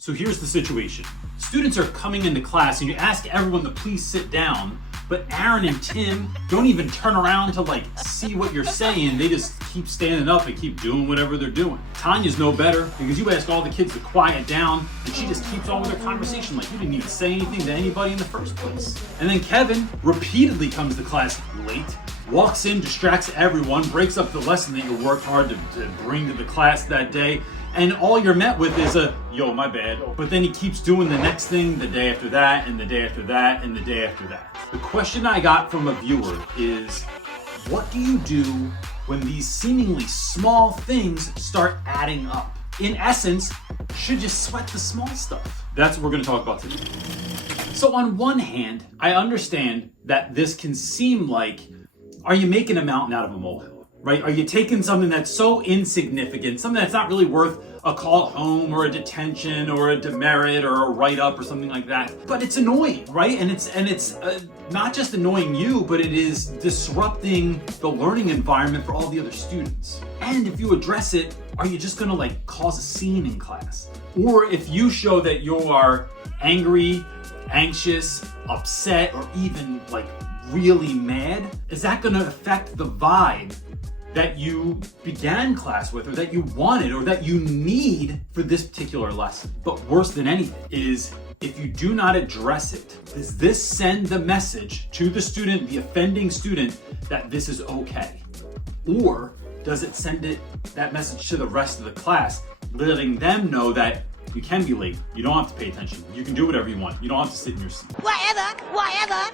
So here's the situation. Students are coming into class and you ask everyone to please sit down, but Aaron and Tim don't even turn around to see what you're saying. They just keep standing up and keep doing whatever they're doing. Tanya's no better because you ask all the kids to quiet down and she just keeps on with her conversation like you didn't even say anything to anybody in the first place. And then Kevin repeatedly comes to class late, walks in, distracts everyone, breaks up the lesson that you worked hard to bring to the class that day, and all you're met with is a, yo, my bad. But then he keeps doing the next thing the day after that, and the day after that, and the day after that. The question I got from a viewer is, what do you do when these seemingly small things start adding up? In essence, should you sweat the small stuff? That's what we're gonna talk about today. So on one hand, I understand that this can seem like, are you making a mountain out of a molehill? Right? Are you taking something that's so insignificant, something that's not really worth a call home or a detention or a demerit or a write-up or something like that? But it's annoying, right? And it's not just annoying you, but it is disrupting the learning environment for all the other students. And if you address it, are you just gonna cause a scene in class? Or if you show that you are angry, anxious, upset, or even really mad, is that gonna affect the vibe that you began class with, or that you wanted, or that you need for this particular lesson? But worse than anything is, if you do not address it, does this send the message to the student, the offending student, that this is okay? Or does it send that message to the rest of the class, letting them know that you can be late, you don't have to pay attention, you can do whatever you want, you don't have to sit in your seat. Whatever,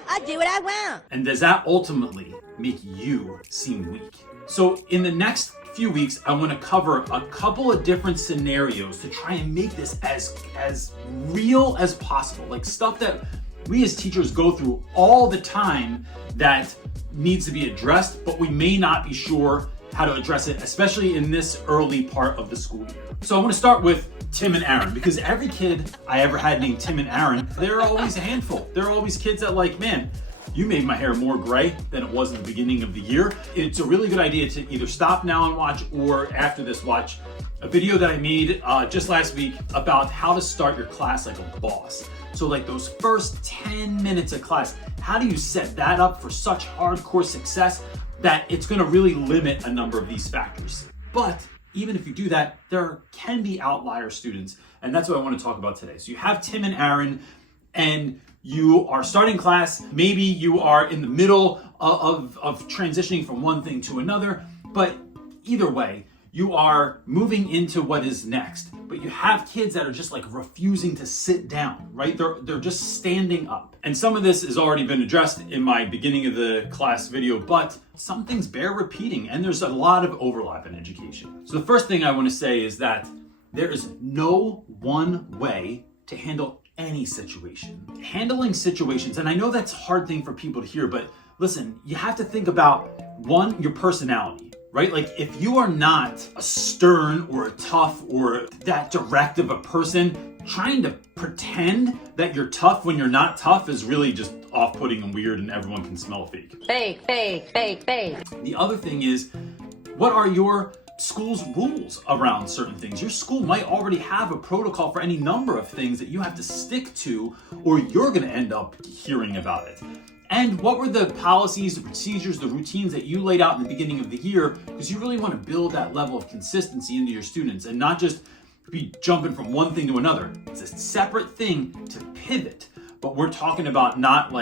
I do what I want. And does that ultimately make you seem weak? So in the next few weeks, I want to cover a couple of different scenarios to try and make this as real as possible. Stuff that we as teachers go through all the time that needs to be addressed, but we may not be sure how to address it, especially in this early part of the school year. So I want to start with Tim and Aaron, because every kid I ever had named Tim and Aaron, they're always a handful. They're always kids that man, you made my hair more gray than it was in the beginning of the year. It's a really good idea to either stop now and watch, or after this watch a video that I made just last week about how to start your class like a boss. So those first 10 minutes of class, how do you set that up for such hardcore success that it's gonna really limit a number of these factors? But even if you do that, there can be outlier students, and that's what I want to talk about today. So you have Tim and Aaron, and you are starting class. Maybe you are in the middle of transitioning from one thing to another, but either way, you are moving into what is next. But you have kids that are just refusing to sit down, right? They're just standing up. And some of this has already been addressed in my beginning of the class video, but some things bear repeating, and there's a lot of overlap in education. So the first thing I want to say is that there is no one way to handle any situation. Handling situations, and I know that's a hard thing for people to hear, but listen, you have to think about, one, your personality, right? If you are not a stern or a tough or that direct of a person, trying to pretend that you're tough when you're not tough is really just off-putting and weird, and everyone can smell fake. Fake. The other thing is, what are your school's rules around certain things? Your school might already have a protocol for any number of things that you have to stick to, or you're gonna end up hearing about it. And what were the policies, the procedures, the routines that you laid out in the beginning of the year? Because you really want to build that level of consistency into your students and not just be jumping from one thing to another. It's a separate thing to pivot, but we're talking about not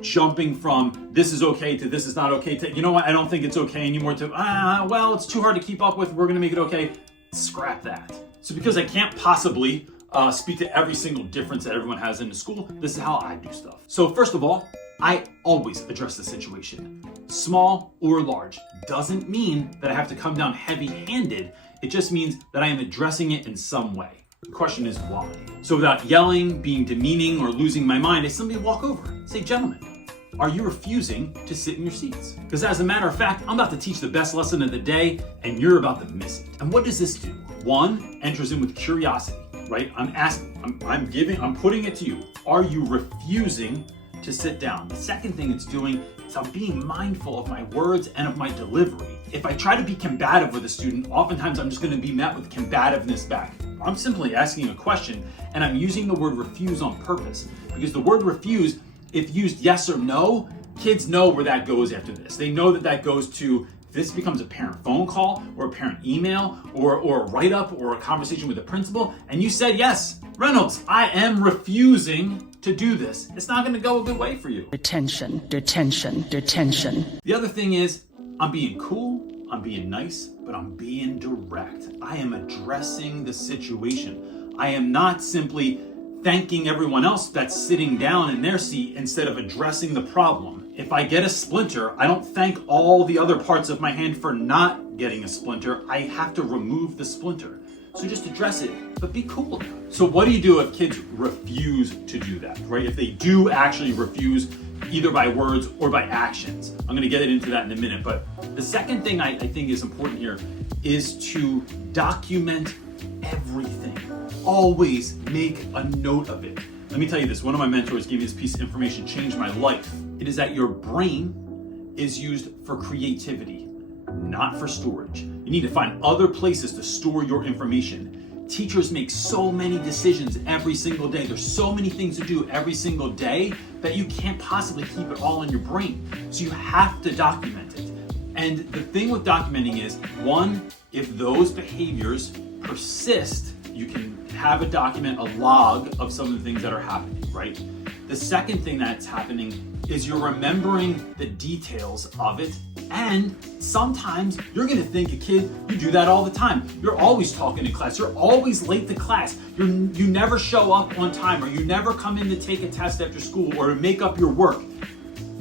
jumping from this is okay to this is not okay to, you know what, I don't think it's okay anymore, to well, it's too hard to keep up with, we're gonna make it okay. Scrap that. So because I can't possibly speak to every single difference that everyone has in the school, this is how I do stuff. So first of all, I always address the situation. Small or large doesn't mean that I have to come down heavy-handed. It just means that I am addressing it in some way. The question is why. So without yelling, being demeaning, or losing my mind, I simply walk over and say, gentlemen, are you refusing to sit in your seats? Because as a matter of fact, I'm about to teach the best lesson of the day, and you're about to miss it. And what does this do? One, enters in with curiosity, right? I'm asking, I'm putting it to you. Are you refusing to sit down? The second thing it's doing, So I'm being mindful of my words and of my delivery. If I try to be combative with a student, oftentimes I'm just going to be met with combativeness back. I'm simply asking a question, and I'm using the word refuse on purpose. Because the word refuse, if used yes or no, kids know where that goes after this. They know that that goes to, this becomes a parent phone call or a parent email or a write-up or a conversation with the principal, and you said yes. Reynolds, I am refusing to do this. It's not going to go a good way for you. Detention, detention, detention. The other thing is, I'm being cool, I'm being nice, but I'm being direct. I am addressing the situation. I am not simply thanking everyone else that's sitting down in their seat instead of addressing the problem. If I get a splinter, I don't thank all the other parts of my hand for not getting a splinter. I have to remove the splinter. So just address it, but be cool about it. So what do you do if kids refuse to do that, right? If they do actually refuse, either by words or by actions. I'm gonna get into that in a minute, but the second thing I think is important here is to document everything. Always make a note of it. Let me tell you this, one of my mentors gave me this piece of information, changed my life. It is that your brain is used for creativity, not for storage. You need to find other places to store your information. Teachers make so many decisions every single day. There's so many things to do every single day that you can't possibly keep it all in your brain. So you have to document it. And the thing with documenting is, one, if those behaviors persist, you can have a document, a log of some of the things that are happening, right? The second thing that's happening is you're remembering the details of it. And sometimes you're gonna think a kid, you do that all the time. You're always talking to class. You're always late to class. You never show up on time, or you never come in to take a test after school or to make up your work.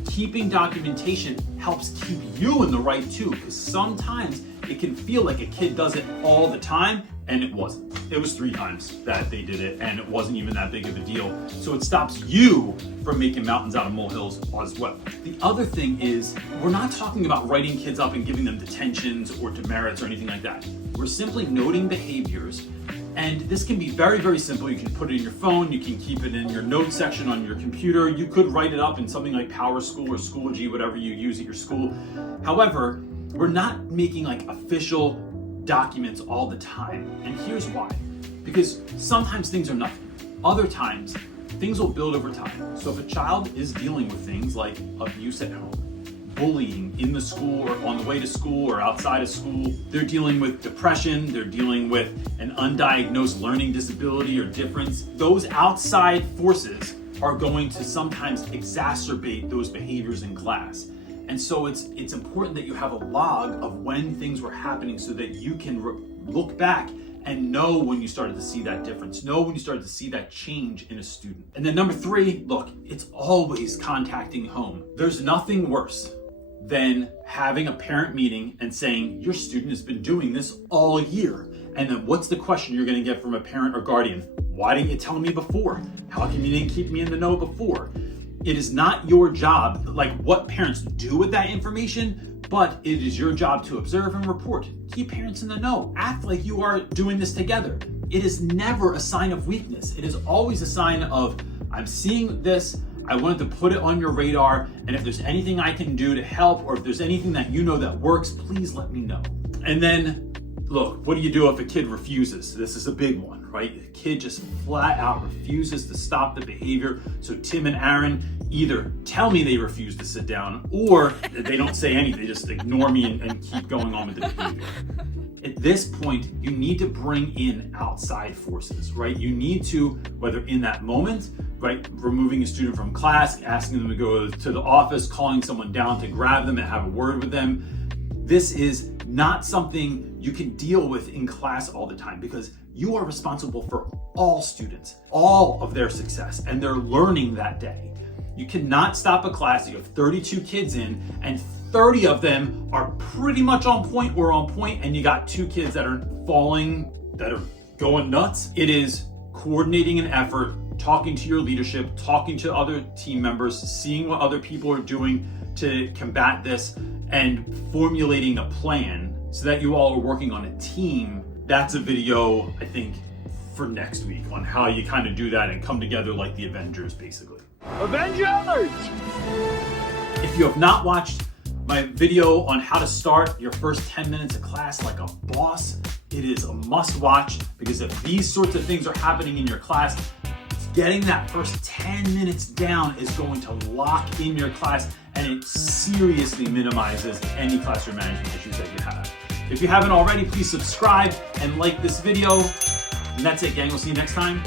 Keeping documentation helps keep you in the right too, because sometimes it can feel like a kid does it all the time, and it wasn't. It was 3 times that they did it, and it wasn't even that big of a deal. So it stops you from making mountains out of molehills as well. The other thing is, we're not talking about writing kids up and giving them detentions or demerits or anything like that. We're simply noting behaviors, and this can be very, very simple. You can put it in your phone, you can keep it in your notes section on your computer, you could write it up in something like PowerSchool or Schoology, whatever you use at your school. However, we're not making like official documents all the time. And here's why. Because sometimes things are nothing. Other times, things will build over time. So if a child is dealing with things like abuse at home, bullying in the school or on the way to school or outside of school, they're dealing with depression, they're dealing with an undiagnosed learning disability or difference, those outside forces are going to sometimes exacerbate those behaviors in class. And so it's important that you have a log of when things were happening so that you can look back and know when you started to see that difference, know when you started to see that change in a student. And then number 3, look, it's always contacting home. There's nothing worse than having a parent meeting and saying, your student has been doing this all year. And then what's the question you're gonna get from a parent or guardian? Why didn't you tell me before? How come you didn't keep me in the know before? It is not your job, like what parents do with that information, but it is your job to observe and report. Keep parents in the know. Act like you are doing this together. It is never a sign of weakness. It is always a sign of, I'm seeing this, I wanted to put it on your radar, and if there's anything I can do to help, or if there's anything that you know that works, please let me know. And then, look, what do you do if a kid refuses? This is a big one, right? The kid just flat out refuses to stop the behavior. So Tim and Aaron either tell me they refuse to sit down, or they don't say anything, they just ignore me and keep going on with the behavior. At this point, you need to bring in outside forces, right? You need to, whether in that moment, right, removing a student from class, asking them to go to the office, calling someone down to grab them and have a word with them. This is not something you can deal with in class all the time, because you are responsible for all students, all of their success, and their learning that day. You cannot stop a class, you have 32 kids in, and 30 of them are pretty much on point or on point, and you got 2 kids that are falling, that are going nuts. It is coordinating an effort, talking to your leadership, talking to other team members, seeing what other people are doing to combat this, and formulating a plan so that you all are working on a team. That's a video, I think, for next week on how you kind of do that and come together like the Avengers, basically. Avengers! If If you have not watched my video on how to start your first 10 minutes of class like a boss, it is a must watch, because if these sorts of things are happening in your class, getting that first 10 minutes down is going to lock in your class, and it seriously minimizes any classroom management issues that you have. If you haven't already, please subscribe and like this video. And that's it, gang. We'll see you next time.